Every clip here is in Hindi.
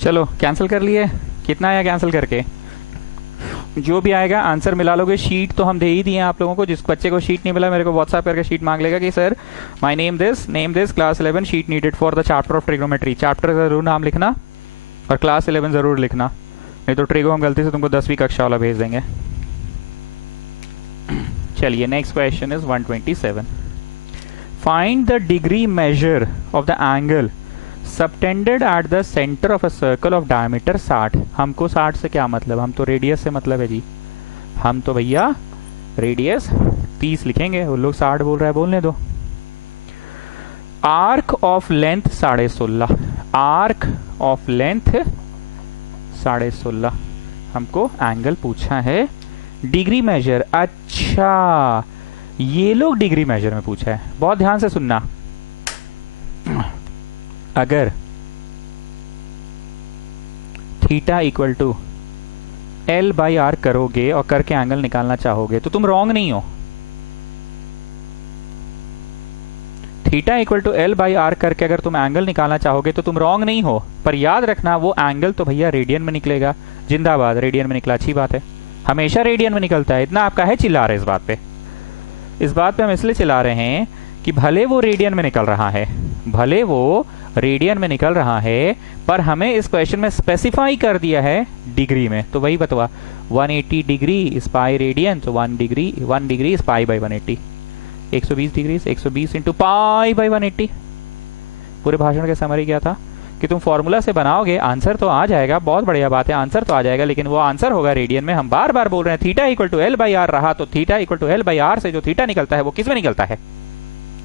चलो कैंसिल कर लिए। कितना आया कैंसिल करके? जो भी आएगा आंसर मिला लोगे। शीट तो हम दे ही दिए आप लोगों को। जिस बच्चे को शीट नहीं मिला मेरे को व्हाट्सएप करके शीट मांग लेगा कि sir my name this class 11 sheet needed for the chapter of trigonometry. Chapter जरूर नाम लिखना और क्लास 11 जरूर लिखना, नहीं तो ट्रिगो हम गलती से तुमको 10वीं कक्षा वाला भेज देंगे। चलिए next question is 127। Find the degree measure of the angle subtended at the centre of a circle of diameter 60। हमको 60 से क्या मतलब? हम तो रेडियस से मतलब है जी। हम तो भैया रेडियस 30 लिखेंगे, वो लोग 60 बोल रहा है, बोलने दो। Arc of length 16.5, arc of length 16.5। हमको एंगल पूछा है, डिग्री मेजर। अच्छा ये लोग डिग्री मेजर में पूछा है। बहुत ध्यान से सुनना, अगर theta equal to L by R करोगे और करके एंगल निकालना चाहोगे तो तुम रॉन्ग नहीं हो। Theta equal to L by R करके अगर तुम एंगल निकालना चाहोगे तो तुम रॉन्ग नहीं हो, पर याद रखना वो एंगल तो भैया रेडियन में निकलेगा। जिंदाबाद, रेडियन में निकला, अच्छी बात है, हमेशा रेडियन में निकलता है। इतना आप काहे चिल्ला रहे इस बात पे? इस बात पे हम इसलिए चिल्ला रहे हैं कि भले वो रेडियन में निकल रहा है, भले वो रेडियन में निकल रहा है, पर हमें इस क्वेश्चन में स्पेसिफाई कर दिया है डिग्री में। तो वही बतवा 180 डिग्री इज पाई रेडियन, तो 1 degree is pi by 180। 120 degree 120 into pi by 180। पूरे भाषण का समरी क्या था कि तुम फॉर्मूला से बनाओगे आंसर तो आ जाएगा, बहुत बढ़िया बात है, आंसर तो आ जाएगा, लेकिन वो आंसर होगा रेडियन में। हम बार बार बोल रहे हैं theta equal to L by R रहा तो theta equal to L by R से जो थीटा निकलता है वो किस में निकलता है?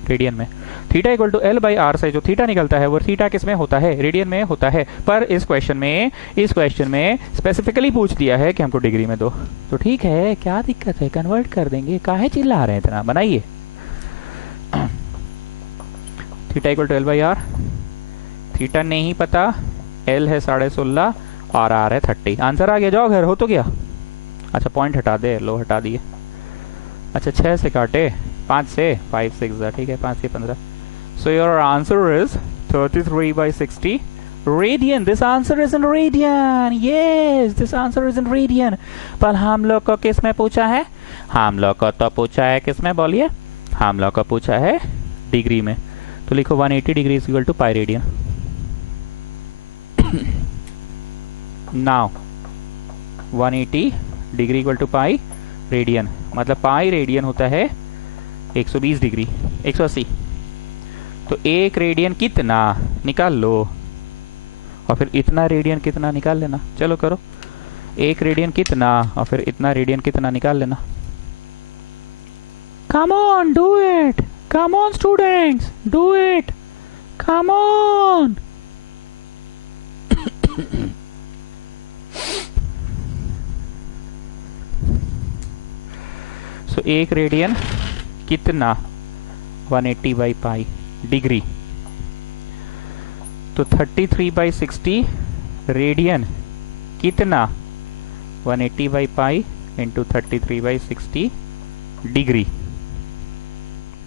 रेडियन में। Theta equal to L by R से जो थीटा निकलता है वो थीटा किस में होता है? रेडियन में होता है। पर इस क्वेश्चन में स्पेसिफिकली पूछ दिया है कि हमको डिग्री में दो, तो ठीक है, क्या दिक्कत है, कन्वर्ट कर देंगे, काहे चिल्ला रहे हैं इतना? बनाइए। Theta equal to L by R, theta नहीं पता, एल है 16.5 और आर है 30। आंसर आ गया, जाओ घर, हो तो गया। अच्छा पॉइंट हटा दे, लो हटा दिए। अच्छा 6 से काटे, 5 से 5 6 ठीक है, 5 से 15। So your answer is 33/60 radian. This answer is in radian, yes this answer is in radian. पर हम लोग को किस में पूछा है? हम लोग को तो पूछा है किस में, बोलिए? हम लोग को पूछा है डिग्री में। तो लिखो 180 degree is equal to pi radian. Now 180 degree equal to pi radian, मतलब पाई रेडियन होता है 120 डिग्री, 180। तो एक रेडियन कितना निकाल लो, और फिर इतना रेडियन कितना निकाल लेना। चलो करो, एक रेडियन कितना और फिर इतना रेडियन कितना निकाल लेना। Come on, do it, come on students, do it, come on. So एक रेडियन कितना? 180 बाई पाई डिग्री, तो 33/60 रेडियन कितना? 180 बाई पाई इंटू 33/60 डिग्री।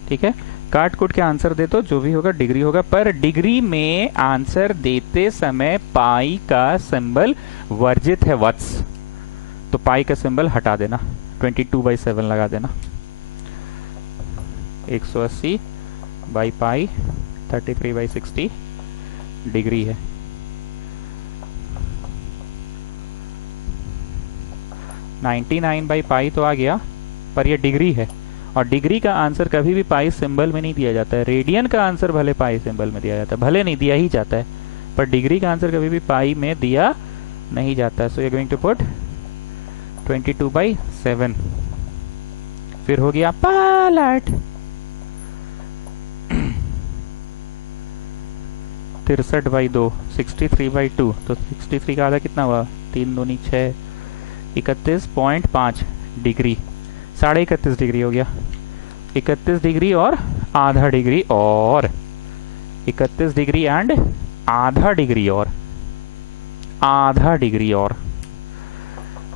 ठीक है, काट कुट के आंसर दे तो जो भी होगा डिग्री होगा, पर डिग्री में आंसर देते समय पाई का सिंबल वर्जित है वत्स, तो पाई का सिंबल हटा देना, 22/7 लगा देना। 180 बाई पाई 33/60 डिग्री है। नाइन्टी 99 बाई पाई तो आ गया, पर ये डिग्री है, और डिग्री का आंसर कभी भी पाई सिंबल में नहीं दिया जाता है। रेडियन का आंसर भले पाई सिंबल में दिया जाता है, भले नहीं दिया ही जाता है, पर डिग्री का आंसर कभी भी पाई में दिया नहीं जाता है। So you going to put 22/7। फिर हो गया पालट 63/2, 63/2, तो 63 का आधा कितना हुआ? 3 दूनी 6, 31.5 डिग्री, 31.5 डिग्री हो गया। 31 डिग्री और आधा डिग्री, और 31 डिग्री एंड आधा डिग्री, और आधा डिग्री, और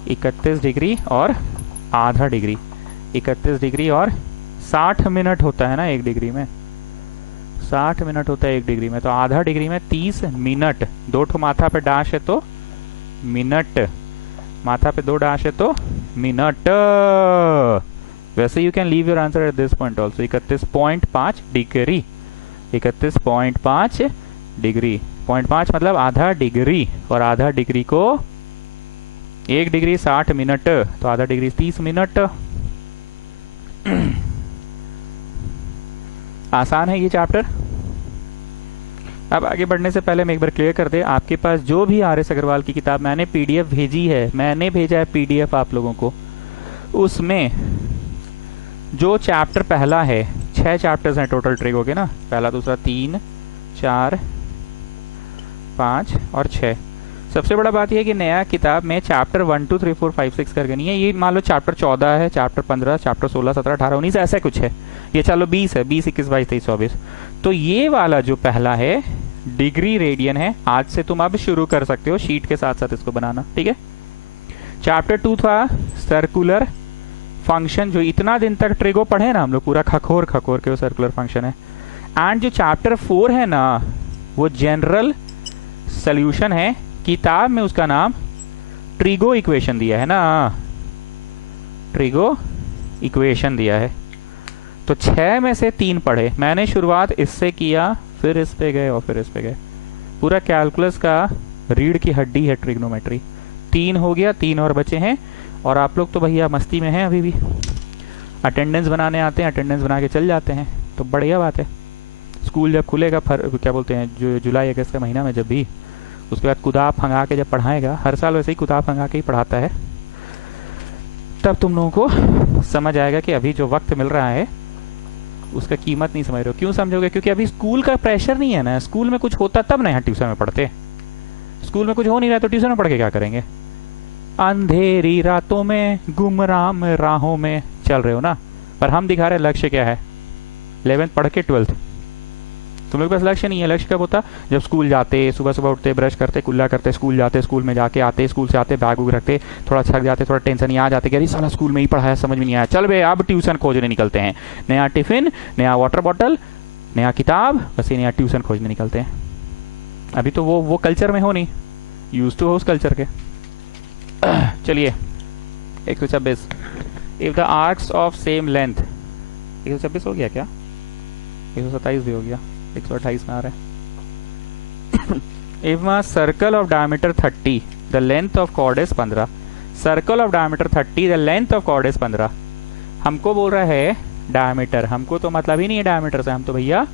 31 डिग्री और आधा डिग्री, 31 डिग्री और 60 मिनट होता है ना एक डिग्री में, 60 मिनट होता है 1 डिग्री में, तो आधा डिग्री में 30 मिनट। 2 ठो माथा पे डैश है तो मिनट, माथा पे 2 डैश है तो मिनट। वैसे you can leave your answer at this point also. 31.5 degree, 31.5 degree. 0.5 मतलब आधा डिग्री, और आधा डिग्री को 1 डिग्री 60 मिनट, तो आधा डिग्री 30 मिनट। आसान है ये चैप्टर। अब आगे बढ़ने से पहले मैं एक बार क्लियर कर दे, आपके पास जो भी आर एस अग्रवाल की किताब मैंने पीडीएफ भेजी है, मैंने भेजा है पीडीएफ आप लोगों को, उसमें जो चैप्टर पहला है, 6 चैप्टर्स हैं टोटल ट्रिगो के ना, पहला दूसरा 3 4 5 और 6। सबसे बड़ा बात यह है कि नया किताब में चैप्टर 1 2 3 4 5 6 करके नहीं है। ये मान लो चैप्टर 14 है, चैप्टर 15, चैप्टर 16 17 18 19 ऐसा कुछ है। ये चलो 20 है, 20 21 22 23 24। तो ये वाला जो पहला है डिग्री रेडियन है। आज से तुम अब शुरू कर सकते हो शीट के साथ साथ इसको बनाना, ठीक है। चैप्टर 2 था सर्कुलर फंक्शन, जो इतना दिन तक ट्रिगो पढ़े ना हम लोग, पूरा खखोर खखोर के वो सर्कुलर फंक्शन है। एंड जो चैप्टर 4 है ना, वो जनरल सॉल्यूशन है। किताब में उसका नाम ट्रिगो इक्वेशन दिया है ना, ट्रिगो इक्वेशन दिया है। तो 6 में से 3 पढ़े मैंने, शुरुआत इससे किया, फिर इस पे गए और फिर इस पे गए। पूरा कैलकुलस का रीढ़ की हड्डी है ट्रिग्नोमेट्री। 3 हो गया, 3 और बचे हैं। और आप लोग तो भैया मस्ती में हैं अभी भी, अटेंडेंस बनाने आते हैं, अटेंडेंस बना के चल जाते हैं, तो बढ़िया बात है। स्कूल जब खुलेगा, क्या बोलते हैं, जो जुलाई अगस्त का महीना में जब भी, उसके बाद कुदाप फंगा के जब पढ़ाएगा, हर साल वैसे ही कुदाप फंगा के ही पढ़ाता है, तब तुम लोगों को समझ आएगा कि अभी जो वक्त मिल रहा है उसका कीमत नहीं समझ रहे हो। क्यों समझोगे? क्योंकि अभी स्कूल का प्रेशर नहीं है ना। स्कूल में कुछ होता तब ना यहाँ ट्यूशन में पढ़ते। स्कूल में कुछ हो नहीं रहा तो ट्यूशन में पढ़ के क्या करेंगे? अंधेरी रातों में गुमराम राहों में चल रहे हो ना। पर हम दिखा रहे लक्ष्य क्या है, 11th पढ़ के 12th। तुम लोग के पास लक्ष्य नहीं है। लक्ष्य कब होता? जब स्कूल जाते, सुबह सुबह उठते, ब्रश करते, कुल्ला करते, स्कूल जाते, स्कूल में जाके आते, स्कूल से आते, बैग उग रखते, थोड़ा थक जाते, थोड़ा टेंशन ही आ जाते कि अरे साला स्कूल में ही पढ़ाया, समझ में नहीं आया, चल बे अब ट्यूशन खोजने निकलते हैं। नया टिफिन, नया वाटर बॉटल, नया किताब, बस ये नया ट्यूशन खोजने निकलते हैं। अभी तो वो कल्चर में हो नहीं, यूज टू हो उस कल्चर के। चलिए 126। If the arcs of same length, 126 हो गया क्या? 127 भी हो गया, 128 में आ रहा है। If a circle of diameter 30, the length of chord is 15। Circle of diameter 30, the length of chord is 15। हमको बोल रहा है डायमीटर, हमको तो मतलब ही नहीं है डायमीटर से, हम तो भैया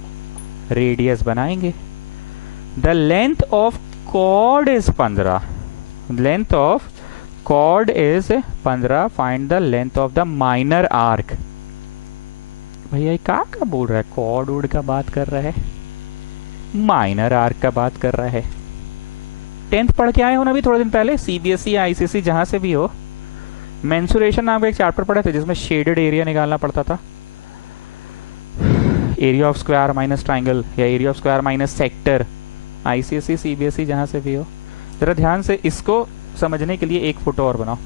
रेडियस बनाएंगे। The length of chord is 15, length of chord is 15, find the length of the minor arc. भैया क्या बोल रहा है? कॉर्ड वोड का बात कर रहा है, माइनर आर्क का बात कर रहा है। 10th पढ़ के आए हो ना अभी थोड़े दिन पहले, सीबीएसई या आईसीएसई जहां से भी हो, मेंसुरेशन नाम का एक चैप्टर पढ़े थे जिसमें शेडेड एरिया निकालना पड़ता था। Area of square minus triangle या area of square minus sector. ICSE CBSE जहां से भी हो, जरा ध्यान से इसको समझने के लिए एक फोटो और बनाओ।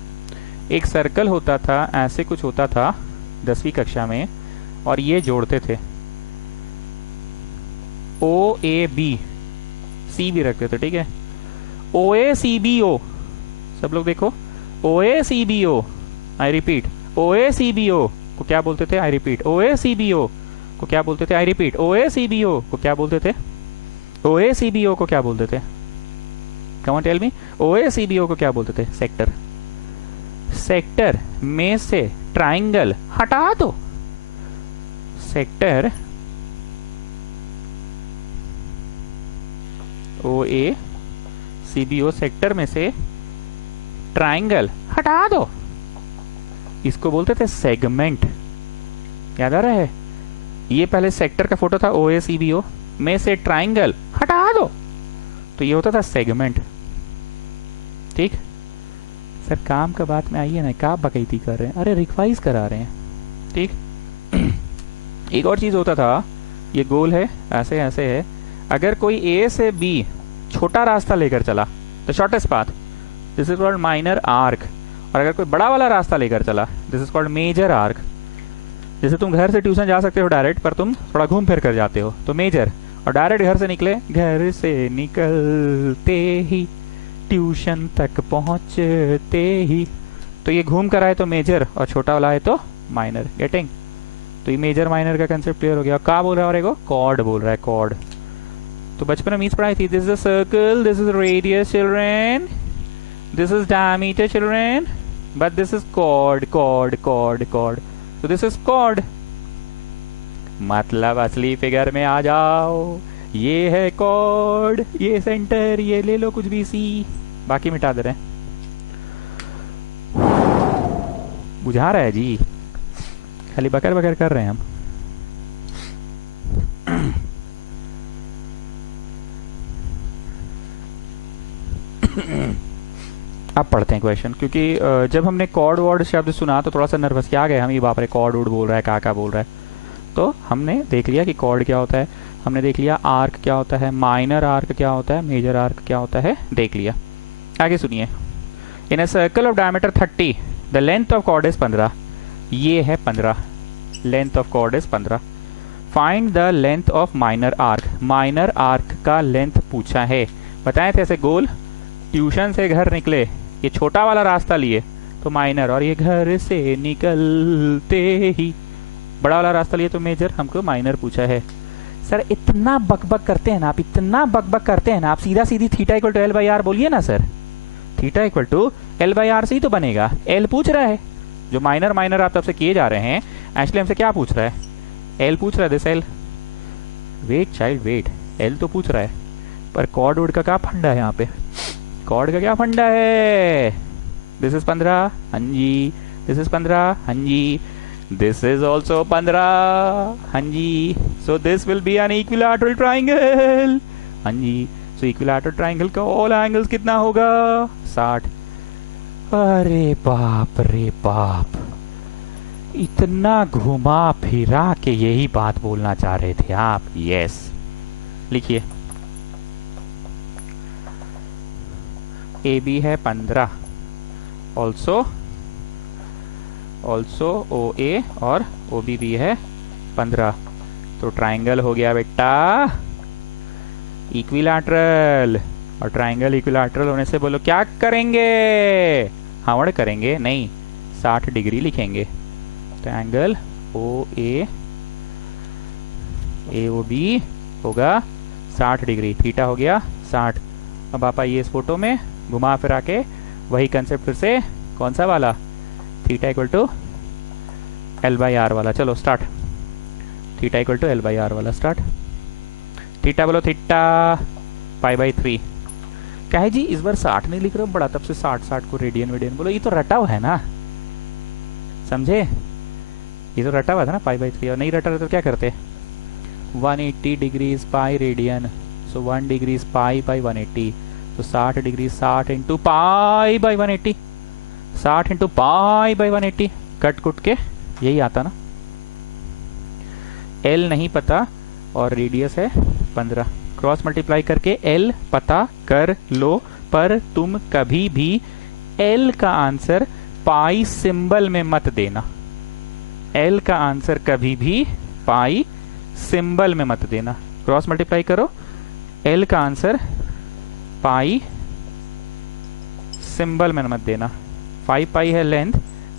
एक सर्कल होता था, ऐसे कुछ होता था 10वीं कक्षा में, और ये जोड़ते थे ओ ए बी, सी भी रखते थे, ठीक है। ओ ए सी बी ओ, सब लोग देखो, O A C B O, I repeat, O A C B O को क्या बोलते थे? आई repeat, O A C B O को क्या बोलते थे? आई repeat, O A C B O को क्या बोलते थे? ओ ए सी बी ओ को क्या बोलते थे? Come on tell me, O A C B O को क्या बोलते थे? सेक्टर। सेक्टर में से ट्राइंगल हटा दो। Sector O A C B O, sector में से ट्राइंगल हटा दो, इसको बोलते थे सेगमेंट। याद आ रहा है? ये पहले सेक्टर का फोटो था, ओ ए सी बी ओ, में से ट्राइंगल हटा दो, तो ये होता था सेगमेंट। ठीक सर, काम का बात में आइए ना, क्या बकैती कर रहे हैं? अरे रिक्वाइज करा रहे हैं, ठीक। एक और चीज होता था, ये गोल है, ऐसे ऐसे है, अगर कोई ए से बी छोटा रास्ता लेकर चला तो shortest path, this is called minor arc. और अगर कोई बड़ा वाला रास्ता लेकर चला, this is called major arc. जैसे तुम घर से ट्यूशन जा सकते हो डायरेक्ट, पर तुम थोड़ा घूम फिर कर जाते हो तो मेजर, और डायरेक्ट घर से निकले, घर से निकलते ही ट्यूशन तक पहुंचते ही, तो ये घूम कर आए तो मेजर और छोटा वाला है तो माइनर। गेटिंग? तो ये मेजर माइनर का कंसेप्ट क्लियर हो गया। क्या बोल रहा है? और एगो कॉर्ड बोल रहा है, कॉर्ड। तो बचपन में मीन्स पढ़ाई थी, this is a circle, this is radius children, this is diameter children, but this is chord, chord, chord, chord. तो दिस इज कॉर्ड, मतलब असली फिगर में आ जाओ, ये है कॉर्ड, ये सेंटर, ये ले लो कुछ भी सी, बाकी मिटा दे रहे हैं। बुझा रहा है जी, खाली बकर बकर कर रहे हैं हम। अब पढ़ते हैं क्वेश्चन, क्योंकि जब हमने कॉर्ड वर्ड शब्द सुना तो थोड़ा सा नर्वस क्या गए हम, ये बाप रे कॉर्ड वुड बोल रहा है, का बोल रहा है। तो हमने देख लिया कि कॉर्ड क्या होता है, हमने देख लिया आर्क क्या होता है, माइनर आर्क क्या होता है, मेजर आर्क क्या होता है, देख लिया। आगे सुनिए, in a circle of diameter 30 the length of chord is 15, ये है 15, length of chord is 15। Find the length of minor arc, minor arc का लेंथ पूछा है। बताए थे ऐसे गोल, ट्यूशन से घर निकले, ये छोटा वाला रास्ता लिए तो माइनर, और ये घर से निकलते ही बड़ा वाला रास्ता लिए तो मेजर, हमको माइनर पूछा है। सर इतना बकबक करते हैं ना आप, इतना बकबक करते हैं ना आप, सीधा सीधी theta equal to L by R बोलिए ना sir, theta equal to L by R से ही तो बनेगा। एल पूछ रहा है, जो माइनर माइनर आप तब से किए जा रहे हैं, एक्चुअली हमसे क्या पूछ रहा है, एल पूछ रहा है, this L. Wait child wait, L तो पूछ रहा है, पर कॉर्ड वुड का क्या फंडा है यहाँ पे, कॉर्ड का क्या फंडा है, दिस इज 15, हाँ जी, दिस इज 15, हाँ जी, दिस इज ऑल्सो 15, हाँ जी, so this will be an equilateral triangle, हाँ जी, सो इक्विलैटरल ट्राइंगल का ऑल एंगल्स कितना होगा, 60। अरे बाप रे बाप, इतना घुमा फिरा के यही बात बोलना चाह रहे थे आप। यस, लिखिए ए बी है 15, ऑल्सो ओ ए और ओ बी भी है 15, तो ट्राइंगल हो गया बेटा इक्विलैटरल। और ट्राइंगल इक्विलैटरल होने से बोलो क्या करेंगे, हावड़ करेंगे नहीं, 60 डिग्री लिखेंगे। तो एंगल ओ ए ओ बी होगा 60 डिग्री, थीटा हो गया 60। अब आप आइए इस फोटो में, घुमा फिरा के वही कंसेप्ट फिर से, कौन सा वाला, theta equal to L by R वाला। चलो start, theta equal to L by R वाला स्टार्ट। थीटा बोलो, थीटा पाई बाई 3। क्या है जी इस बार 60 नहीं लिख रहे हो, बड़ा तब से 60 को रेडियन वेडियन बोलो, ये तो रटा हुआ है ना, समझे, ये तो रटा हुआ था ना पाई बाई 3, और नहीं रटा रहे तो क्या करते, 180 degrees pi radian, so 1 degree pi by 180, तो 60 degree 60 into pi by 180, 60 into pi by 180, cut कुट के यही आता ना। एल नहीं पता और रेडियस है 15, क्रॉस मल्टीप्लाई करके एल पता कर लो, पर तुम कभी भी एल का आंसर पाई सिंबल में मत देना, एल का आंसर कभी भी पाई सिंबल में मत देना। क्रॉस मल्टीप्लाई करो, एल का आंसर पाई सिंबल में मत देना। 5 पाई है लेंथ,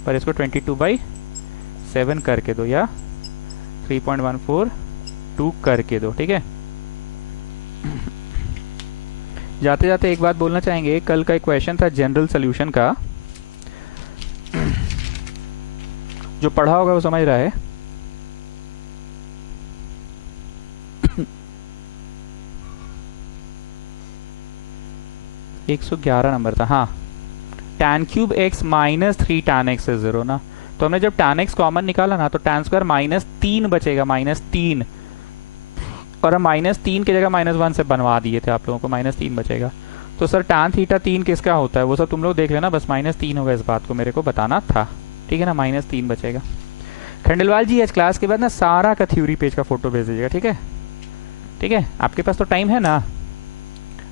पर इसको 22/7 करके दो, या 3.142 करके दो, ठीक है। जाते जाते एक बात बोलना चाहेंगे, कल का एक क्वेश्चन था जनरल सॉल्यूशन का, जो पढ़ा होगा वो समझ रहा है। $111 नंबर था, हाँ। tan cube x minus 3 tan x is 0 ना, तो हमने जब tan x कॉमन निकाला ना, तो tan स्क्वायर -3 बचेगा, -3, और हम -3 की जगह -1 से बनवा दिए थे आप लोगों को, -3 बचेगा। तो सर tan थीटा 3 किसका होता है, वो सब तुम लोग देख लेना, बस -3 होगा, इस बात को मेरे को बताना था, ठीक है ना, -3 बचेगा। खंडेलवाल जी आज क्लास के बाद ना सारा का थ्योरी पेज का फोटो भेज दीजिएगा, ठीक है, ठीक है। आपके पास तो टाइम है ना,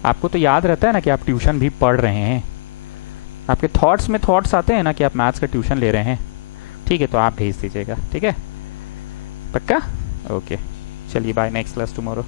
आपको तो याद रहता है ना कि आप ट्यूशन भी पढ़ रहे हैं, आपके थॉट्स में थॉट्स आते हैं ना कि आप मैथ्स का ट्यूशन ले रहे हैं, ठीक है, तो आप भेज दीजिएगा, ठीक है, पक्का, ओके। चलिए बाय, नेक्स्ट क्लास टुमारो।